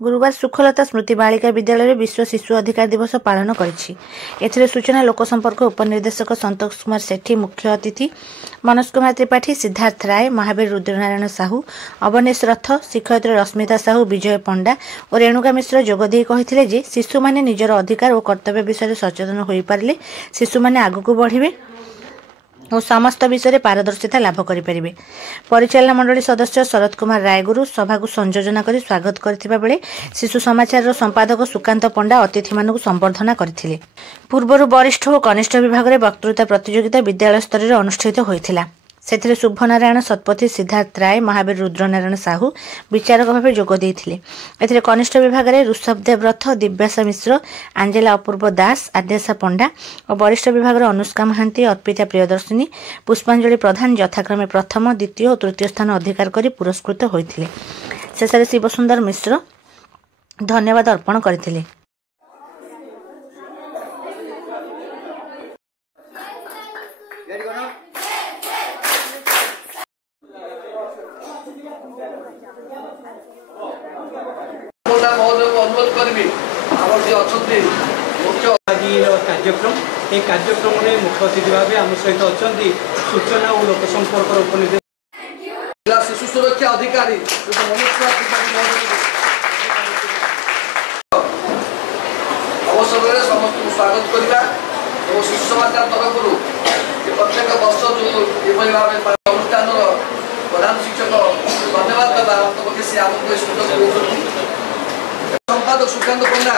गुरुवार सुखलता स्मृति बालिका विद्यालय विश्व शिशु अधिकार दिवस पालन कर सूचना लोकसंपर्क उपनिर्देशक संतोष कुमार सेठी, मुख्य अतिथि मनोज कुमार त्रिपाठी, सिद्धार्थ राय, महावीर रुद्रनारायण साहू, अवनीश रथ, शिक्षयित्री रश्मिता साहू, विजय पंडा और रेणुका मिश्र जोगदे कहते जे शिशु मैंने निजर अधिकार और कर्तव्य विषय सचेतन हो पारे शिशु मैंने आगक बढ़े और समस्त विषय पारदर्शिता लाभ करें। परिचालना मंडली सदस्य शरद कुमार रायगुरु सभा को संयोजना कर स्वागत करथिबा बेले शिशु समाचार संपादक सुकांत पंडा अतिथि मानक संबर्धना करथिले। पूर्वर वरिष्ठ और कनिष्ठ विभाग में वक्तृता प्रतियोगिता विद्यालय स्तर में अनुष्ठित होइथिला। सेथिरे शुभनारायण सतपथी, सिद्धार्थ राय, महावीर रुद्रनारायण साहू विचारक भाव जोग देइथिले। एथिरे कनिष्ठ विभाग में ऋषभदेव रथ, दिव्यासा मिश्र, आंजेला अपूर्व दास, आद्याशा पंडा और वरिष्ठ विभाग में अनुष्का महांती, अर्पिता प्रियदर्शिनी, पुष्पांजलि प्रधान यथाक्रमे प्रथम, द्वितीय और तृतीय स्थान अधिकार कर पुरस्कृत होइथिले। शेषे शिवसुंदर मिश्र धन्यवाद अर्पण करथिले। कार्यक्रम ये कार्यक्रम में मुख्य अतिथि भाव आम सहित अच्छा सूचना और लोकसंपर्क उपनिर्देशक शिशु सुरक्षा अधिकारी अवसर में समस्त स्वागत करवा और शिशु समाचार तरफ प्रत्येक वर्ष जो भाव अनुष्ठान प्रधान शिक्षक धन्यवाद देवा से आमको सुंदर संपादक सुकांत पंडा